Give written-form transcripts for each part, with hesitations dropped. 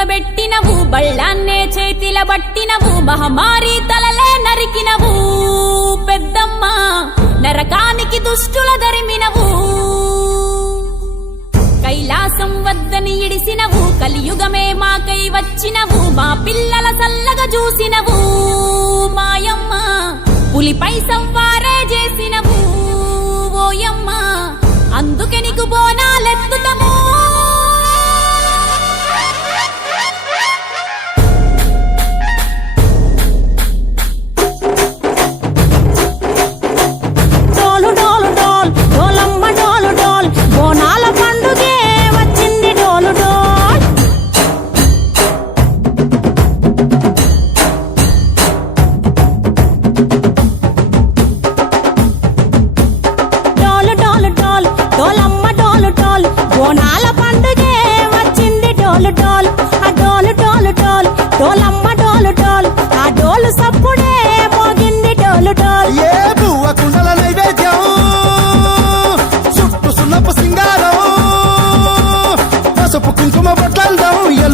కూసబెట్టినవు బళ్ళాన్నే చేతిల బట్టినవు మహమారి తలలే నరికినవు పెద్దమ్మ నరకానికి దుష్టుల దరిమినవు కైలాసం వద్దని ఇడిసినవు కలియుగమే మాకై వచ్చినవు మా పిల్లల చల్లగా చూసినవు మాయమ్మ పులిపై సంవారే చేసినవు ఓయమ్మ అందుకే నీకు బోనాలెత్తుతము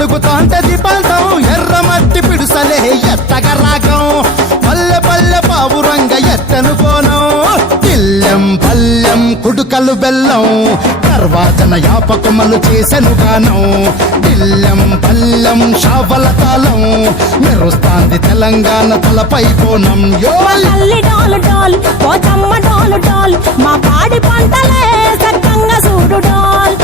ఎలుగుతాంటే దీపాలతో ఎర్రమట్టి పిడుసలే ఎత్తగ రాగం పల్లె పల్లె పావురంగ ఎత్తను పోనం తిల్లెం పల్లెం కుడుకలు బెల్లం తర్వాతన యాపకమలు చేసెను గానం తిల్లెం పల్లెం షావల తాళం మెరుస్తాంది తెలంగాణ తలపై పోనం మా పాడి పంటలే సక్కంగా చూడు డాల్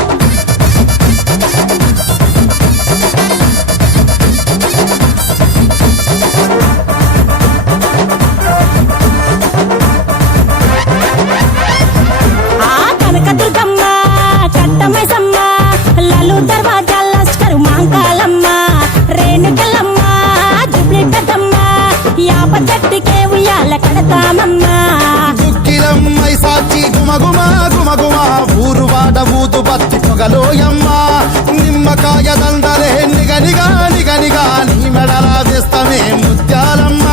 దుక్కిలమ్మై సాచి గుమగుమ గుమగుమ ఊరు వాడ ఊదు బత్తి పొగలోయమ్మ నిమ్మకాయ దండలే నిగనిగా నిగనిగా నీ మెడలా వేస్తమే ముత్యాలమ్మ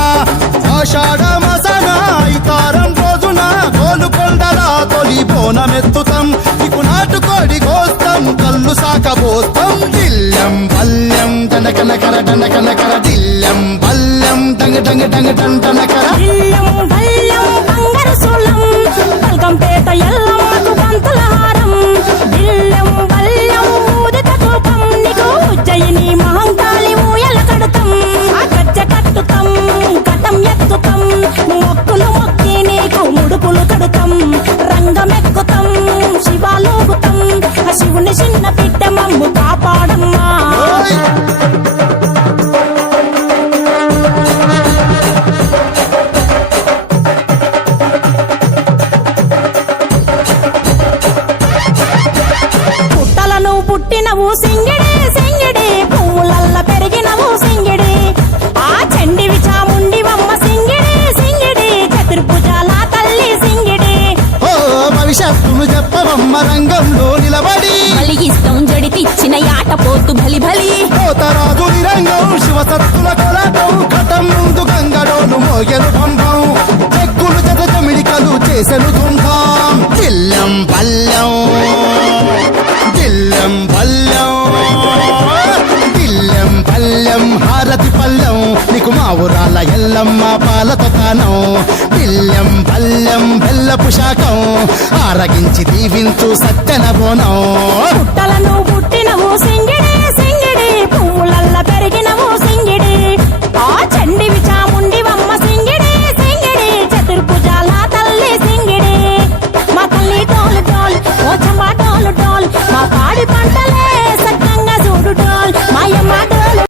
ఆషాఢ మసన ఇతారం రోజున గోలుకొండల తొలి బోనమెత్తుతాం నీకు నాటుకోడి కోస్తాం కళ్ళు సాకబోస్తాం దిల్లెం పల్లెం దండకనకర దండకనకర దిల్లెం పల్లెం డంగ డంగ డంగ డండనకర పల్కంపేట ఎల్లమ్మకు పంతుల హారం దిల్లెం బల్లెం ఊదిత ధూపం నీకు ఉజ్జయిని మహంకాళి ఊయల కడుతాం గజ్జ కట్టుతాం కటం ఎత్తుతాం మొక్కులు మొక్కి నీకు ముడుపులు కడుతాం రంగమెక్కుతాం శివాలోగుతాం శివుని చిన్న బిడ్డ మమ్ము కాపాడమ్మా పుట్టినవు సింగిడి సింగిడి పువ్వులల్ల పెరిగినవు సింగిడి ఆ చండివి చాముండివమ్మ సింగిడి సింగిడి చతుర్భుజాల తల్లి సింగిడి ఓ భవిష్యత్తును చెప్పవమ్మ రంగంలో నిలబడి కలిగిస్తాం జడితిచ్చిన యాట పోతు బలి బలి కోతరాజు రంగం శివసత్తుల కొలటం కటం ముందు గంగడోను మోగెను పంపం చెక్కులు జత చమిడికలు చేసెను తుంటాం దిల్లెం పల్లెం దిల్లెం పల్లెం దిల్లెం పల్లెం హారతి పల్లెం నీకు మా ఊరాల ఎల్లమ్మ పాలతో తానం దిల్లెం పల్లెం బెల్లపు శాఖం ఆరగించి దీవించు సత్తెన బోనం పుట్టలను పుట్టినవు సింగిడి